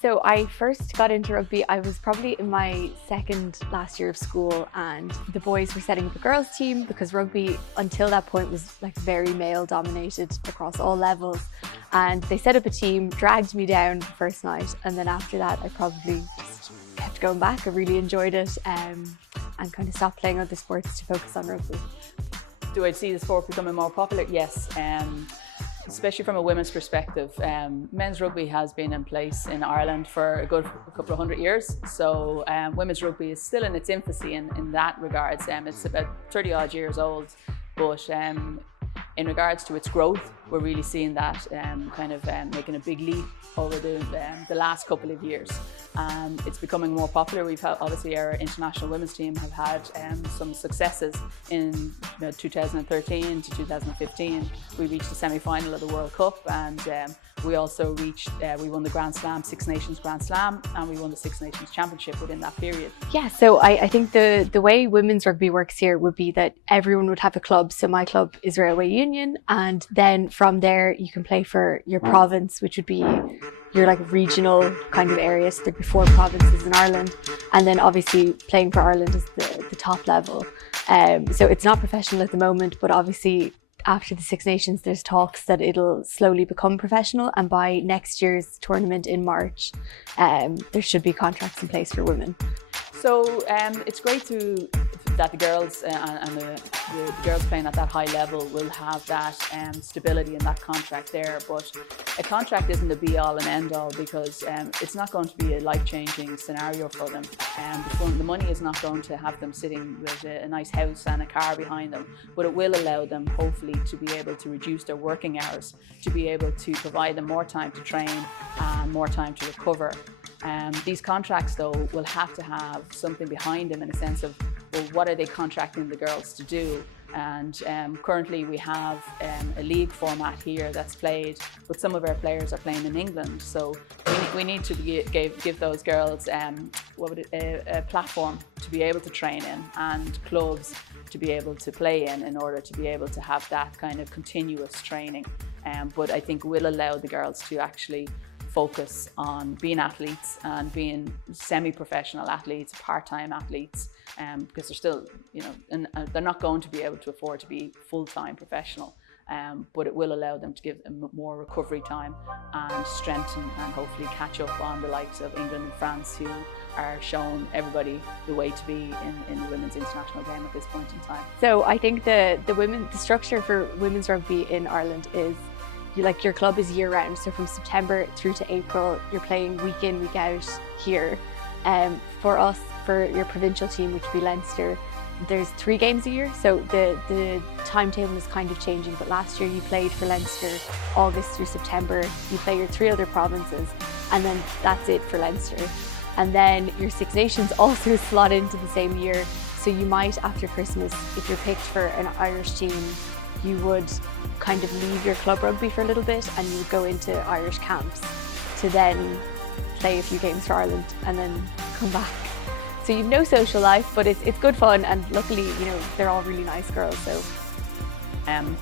So I first got into rugby, I was probably in my second last year of school, and the boys were setting up a girls team because rugby until that point was like very male dominated across all levels. And they set up a team, dragged me down the first night, and then after that I probably just kept going back. I really enjoyed it and kind of stopped playing other sports to focus on rugby. Do I see the sport becoming more popular? Yes. Especially from a women's perspective. Men's rugby has been in place in Ireland for a good couple of 100 years. So women's rugby is still in its infancy in that regards. It's about 30 odd years old, but in regards to its growth, we're really seeing that making a big leap over the last couple of years. It's becoming more popular. We've had, obviously, our international women's team have had some successes in 2013 to 2015. We reached the semi-final of the World Cup, and we also we won the Grand Slam, Six Nations Grand Slam, and we won the Six Nations Championship within that period. Yeah, so I think the way women's rugby works here would be that everyone would have a club. So my club is Railway Union, and then from there you can play for your province, which would be your like regional kind of areas. There'd be 4 provinces in Ireland, and then obviously playing for Ireland is the top level. So it's not professional at the moment, but obviously after the Six Nations there's talks that it'll slowly become professional, and by next year's tournament in March there should be contracts in place for women. So it's great that the girls and the girls playing at that high level will have that stability in that contract there. But a contract isn't the be-all and end-all, because it's not going to be a life-changing scenario for them. The money is not going to have them sitting with a nice house and a car behind them, but it will allow them, hopefully, to be able to reduce their working hours, to be able to provide them more time to train and more time to recover. These contracts, though, will have to have something behind them in a sense of, well, what are they contracting the girls to do? And currently we have a league format here that's played, but some of our players are playing in England. So we need to give those girls a platform to be able to train in, and clubs to be able to play in order to be able to have that kind of continuous training. But I think will allow the girls to actually focus on being athletes and being semi-professional athletes, part-time athletes, because they're still, and they're not going to be able to afford to be full-time professional, but it will allow them to give them more recovery time and strengthen and hopefully catch up on the likes of England and France, who are showing everybody the way to be in the women's international game at this point in time. So I think the structure for women's rugby in Ireland is, your club is year round. So from September through to April, you're playing week in, week out here. For us, for your provincial team, which would be Leinster, there's 3 games a year. So the timetable is kind of changing. But last year you played for Leinster August through September. You play your 3 other provinces, and then that's it for Leinster. And then your Six Nations also slot into the same year. So you might, after Christmas, if you're picked for an Irish team, you would kind of leave your club rugby for a little bit, and you would go into Irish camps to then play a few games for Ireland and then come back. So you've no social life, but it's good fun, and luckily, they're all really nice girls. So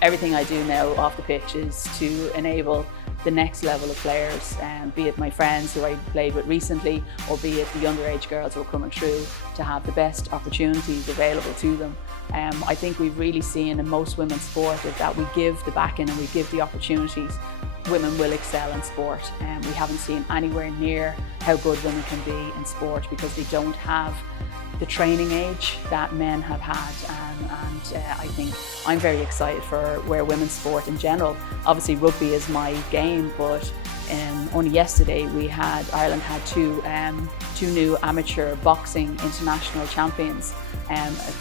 everything I do now off the pitch is to enable the next level of players, be it my friends who I played with recently, or be it the underage girls who are coming through, to have the best opportunities available to them. I think we've really seen in most women's sport that we give the backing and we give the opportunities, women will excel in sport. We haven't seen anywhere near how good women can be in sport, because they don't have the training age that men have had, and I think I'm very excited for where women's sport in general. Obviously rugby is my game, but only yesterday Ireland had two new amateur boxing international champions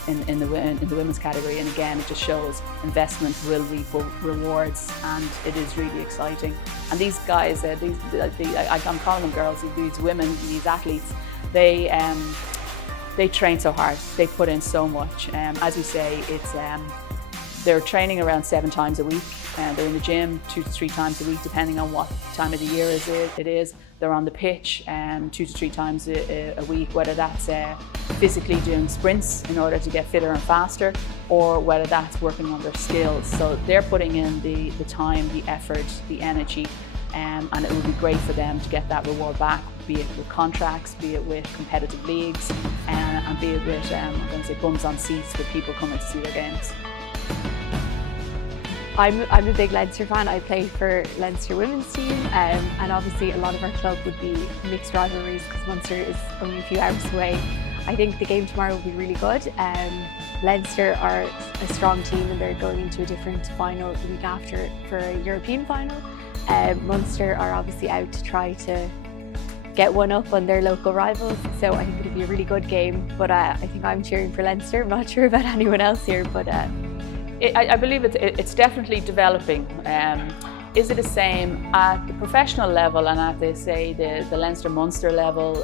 in the women's category, and again it just shows investment will reap rewards, and it is really exciting. And these guys, I'm calling them girls, these women, these athletes, they train so hard, they put in so much. As you say, they're training around 7 times a week, and they're in the gym 2 to 3 times a week, depending on what time of the year it is. they're on the pitch 2 to 3 times a week, whether that's physically doing sprints in order to get fitter and faster, or whether that's working on their skills. So they're putting in the time, the effort, the energy, and it would be great for them to get that reward back, be it with contracts, be it with competitive leagues, and be it with, I'm going to say, bums on seats with people coming to see their games. I'm a big Leinster fan. I play for Leinster women's team, and obviously a lot of our club would be mixed rivalries because Munster is only a few hours away. I think the game tomorrow will be really good. Leinster are a strong team and they're going into a different final the week after for a European final. Munster are obviously out to try to get one up on their local rivals, so I think it'll be a really good game. But I think I'm cheering for Leinster. I'm not sure about anyone else here, but I believe it's definitely developing. Is it the same at the professional level and at the Leinster-Munster level?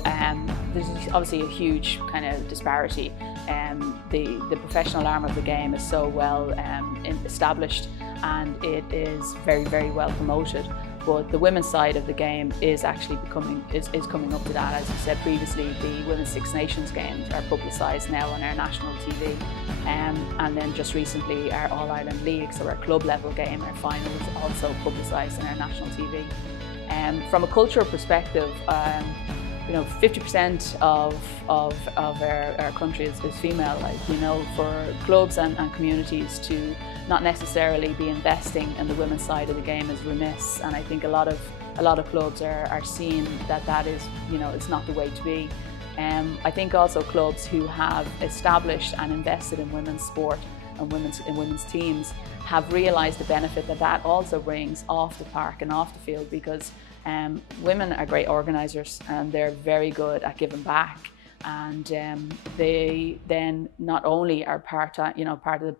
There's obviously a huge kind of disparity. The professional arm of the game is so well established, and it is very, very well promoted. But the women's side of the game is actually is coming up to that. As you said previously, the Women's Six Nations games are publicised now on our national TV. And then just recently our All-Ireland League, so our club level game, our final, is also publicised on our national TV. From a cultural perspective, 50% of our country is female. For clubs and communities to not necessarily be investing in the women's side of the game is remiss, and I think a lot of clubs are seeing that is, it's not the way to be. I think also clubs who have established and invested in women's sport and women's teams have realised the benefit that also brings off the park and off the field, because women are great organisers and they're very good at giving back, and they then not only are part of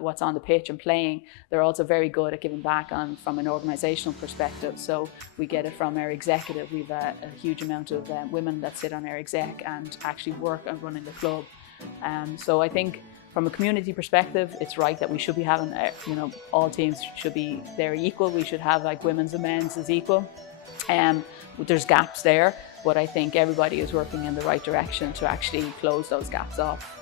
what's on the pitch and playing, they're also very good at giving back from an organisational perspective. So we get it from our executive. We've a huge amount of women that sit on our exec and actually work on running the club. So I think from a community perspective, it's right that we should be having, all teams should be there equal. We should have like women's and men's as equal. There's gaps there, but I think everybody is working in the right direction to actually close those gaps off.